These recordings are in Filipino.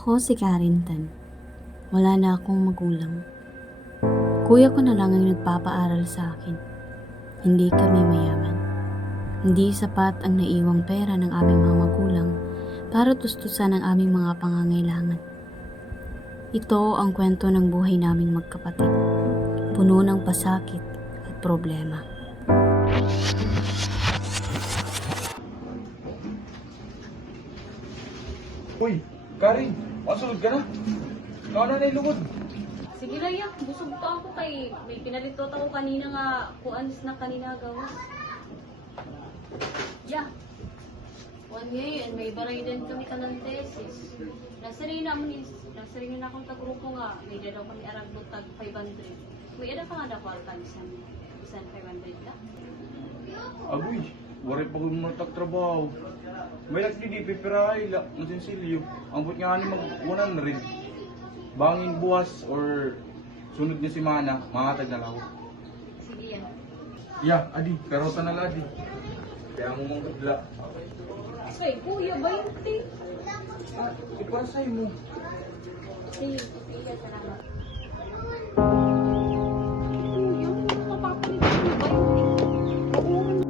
Ako si Karen Tan. Wala na akong magulang. Kuya ko na lang ang nagpapaaral sa akin. Hindi kami mayaman. Hindi sapat ang naiwang pera ng aming mga magulang para tustusan ang aming mga pangangailangan. Ito ang kwento ng buhay naming magkapatid. Puno ng pasakit at problema. Uy, Karin, masulod ka na. Kaano na ilugod? Sige lang yak, busog to ako kay may pinalitot ako kanina nga kuanis na kanina gawas. Yeah. One ngayon, may baray din kami kanang tesis. Nasari na akong tagrupo nga, may dadaw kami aragbo tag 500. May ada ka nga dakwal kanisan 500 ka. Agoy, wari pa kung matagtrabaho. May nagdidipay pero ay masinsilyo. Ang but nga ni mag-100 na rin. Bangin buwas or sunod niya si Mana, mangatag na lang ako. Sige yan. Yeah, adi, karota na ladi. Kaya mo mong kadla. Say, kuya, 20. Ah, para sa'yo mo. Sige, sige, salamat. Kuya, mapapalit ko 20. Oo.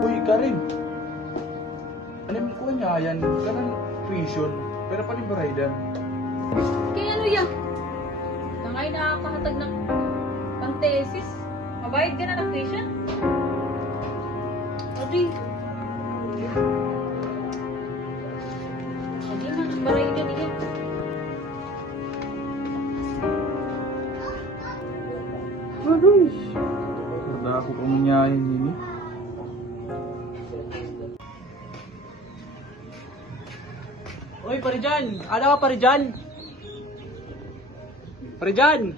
Uy, Karin. Ano mo ko niya yan? Kanang tuition. Pero pa rin baraydan. Kaya ano yan? Tangay nakakahatag ng pang-thesis. Mabayad ka na ng tuition? Adi. Adi nga, baray ka niya. Agoy. Wala ako kung mangyayin nini. Uy, Parijan! Ano ka, Parijan? Parijan!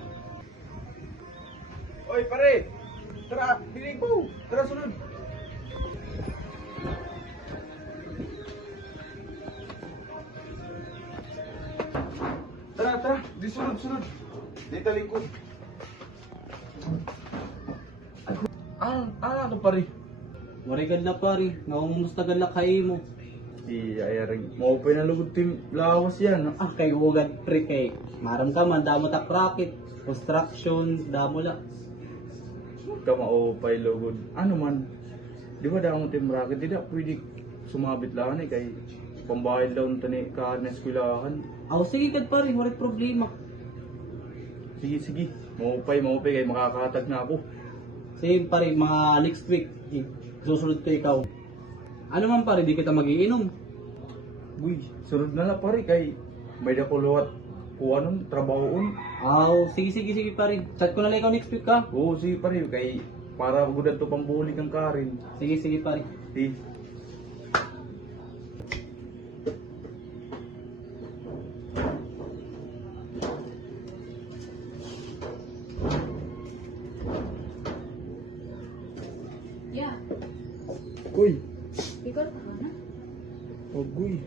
Oy, pare! Tara, bilig mo! Tara, sunod! Tara, tara! Di sunod, sunod! Di talingkod! Ano pare? Warigan na, pari. Mangumustagan na kayo mo. Iya, ayaring. Maupay na lugod tim lawas yan. Ah, kay Ugad Pre, kay maram ka man, damo tak racket, construction, damo la. Huwag ka maupay lugod. Ano man? Di ba daw mo tim racket? Tidak pwede sumabit lang kay pambayad daw nito ni ka na eskwelahan. Aw, sige kad pari, warit problema. Sige, sige. Maupay kay makakatag na ako. Sige pari, mga next week, susunod ko ikaw. Ano man pari, di kita magiinom. Uy, sunod na lang pare kay may dakuluwat kuha nun, trabahoon. Aw, sige pari. Chat ko na lang ikaw next week ka. Oo, sige pare kay para gudan to pambulig ang Karin. Sige pari. Di. Yeah. Uy, Ikaw ka na? agoy.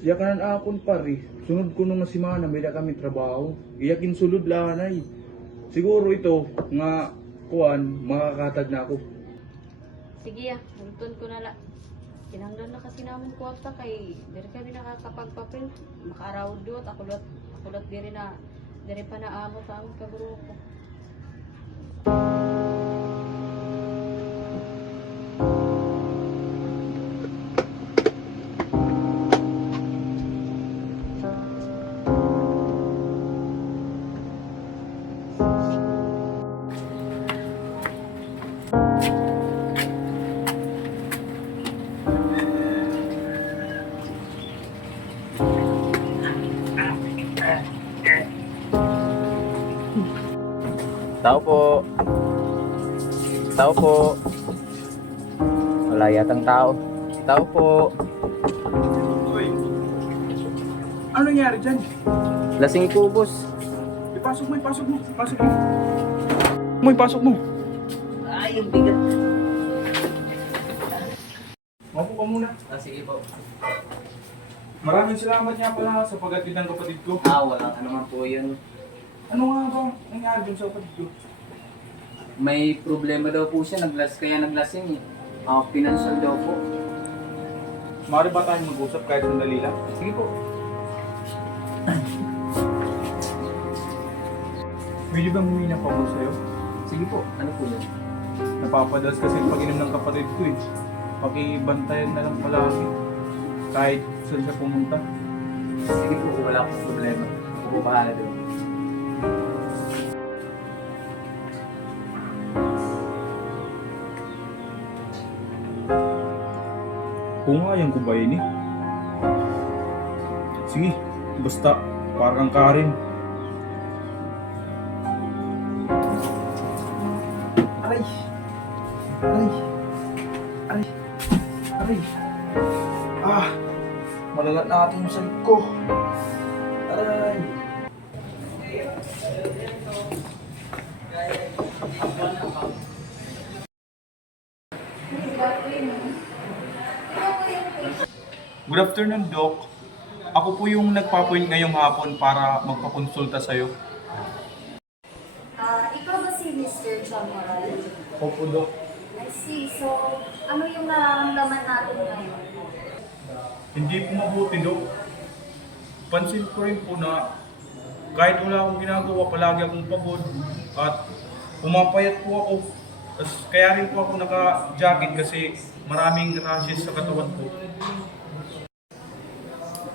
Siya kanan akon pare. Sunod ko nung masimana, may da kami trabaho. Iyakin sulod lanay. Siguro ito nga kuan makakatag na ako. Sige ya, multon ko na la. Kinanglan na kasi namin kwarta kay diri kami nakakapagpaprint. Makaaraw dot, ako lot diri na diri pa naamot sa among kagrupo. Tao po. Tao po. Wala yatang tao. Tao po. Uy. Ano nangyari dyan? Lasing po, boss. Ipasok mo, ipasok mo. Pasok mo. Ipasok mo. Ay, yung bigat. Mapo ka muna. Sige po. Maraming salamat nga pala sa pag-atid ng kapatid ko. Walang ano man po yun. Ano nga ba nangyari dun sa kapatid ko? May problema daw po siya, kaya naglasing eh. Financial daw po. Maaari ba tayong mag-usap kahit sandali lang? Sige po. Pwede bang humingi ng pabor sa'yo? Sige po. Ano po yun? Napapadalas kasi ang pag-inom ng kapatid ko eh. Pakibantayan na lang palagi. Kahit saan siya pumunta. Sige po, wala akong problema. Ako po bahala doon. Kung nga yan ko ba yun eh? Sige, basta parang Karen. Aray! Aray! Aray! Aray! Malalat na ating yung salit ko. Aray! Good afternoon, Doc. Ako po yung nagpa-point ngayong hapon para magpakonsulta sa'yo. Ikaw ba si Mr. John Moral? Opo, Doc. I see. So, ano yung nararamdaman natin ngayon? Hindi po mabuti, Doc. Pansin ko rin po na kahit wala akong ginagawa, palagi akong pagod at pumapayat po ako. Kaya rin po ako naka-jacket kasi maraming rashes sa katawan ko.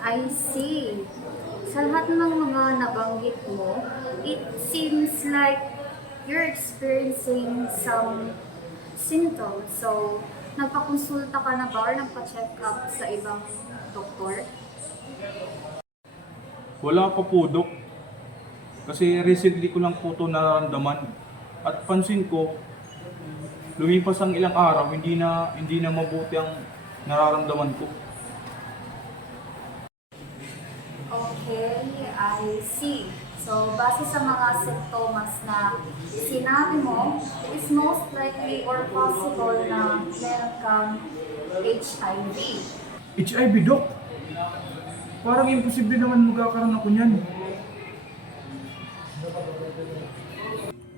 I see. Sa lahat ng mga nabanggit mo, it seems like you're experiencing some symptoms. So, nagpakonsulta ka na ba or nagpa-check up sa ibang doktor? Wala pa po, Dok. Kasi recently ko lang po ito nararamdaman. At pansin ko, lumipas ang ilang araw, hindi na mabuti ang nararamdaman ko. Okay, I see. So, base sa mga symptoms na sinabi mo, it is most likely or possible na meron kang HIV. HIV, Dok? Parang imposible naman magkakaroon ako niyan.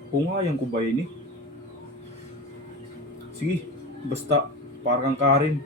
Kung nga yan ko ba yun eh? Sige, basta parang Karen.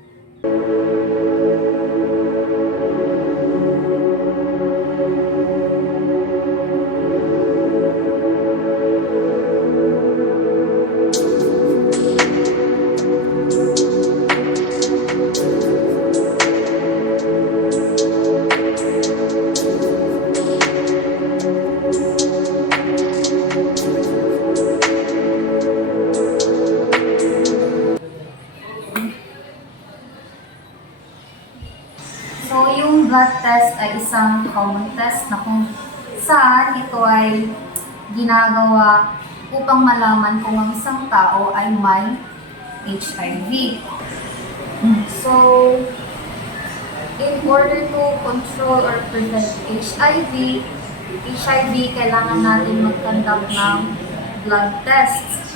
So, yung blood test ay isang common test na kung saan ito ay ginagawa upang malaman kung ang isang tao ay may HIV. So, in order to control or prevent HIV, kailangan natin mag-conduct ng blood tests.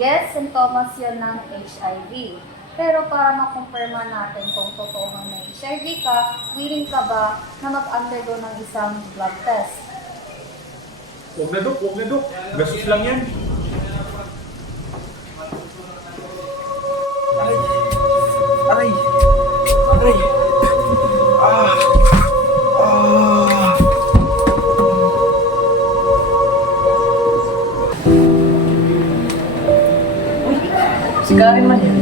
Yes, sintomas yun ng HIV. Pero para makumpirma natin kung totoo ang may HIV ka, willing ka ba na mag-undergo ng isang blood test? Huwag na, Dok. Gastos lang yan. Aray! Aray! Aray! Si Karen man yan.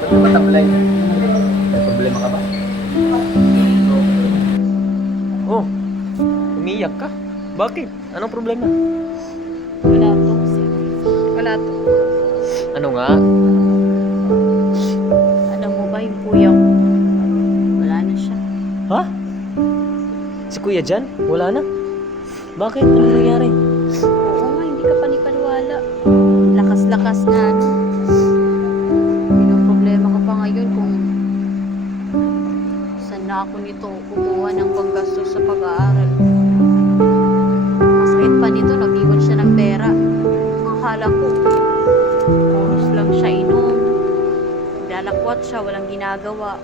Ba't ka matablay? May problema ka ba? Oh, umiyak ka? Bakit? Anong problema? Wala to kasi. Wala to. Ano nga? Alam mo ba yung kuya ko? Wala na siya. Ha? Si Kuya Jan? Wala na? Bakit? Ano nangyari? Oo nga, hindi ka panipaniwala. Lakas-lakas na. Yung problema ko pa ngayon kung saan na na ako nito kukuha ng panggastos sa pag-aaral. Masakit pa nito, nag-iwan siya ng pera. Akala ko, oras lang siya inom. Dalakwat siya, walang ginagawa.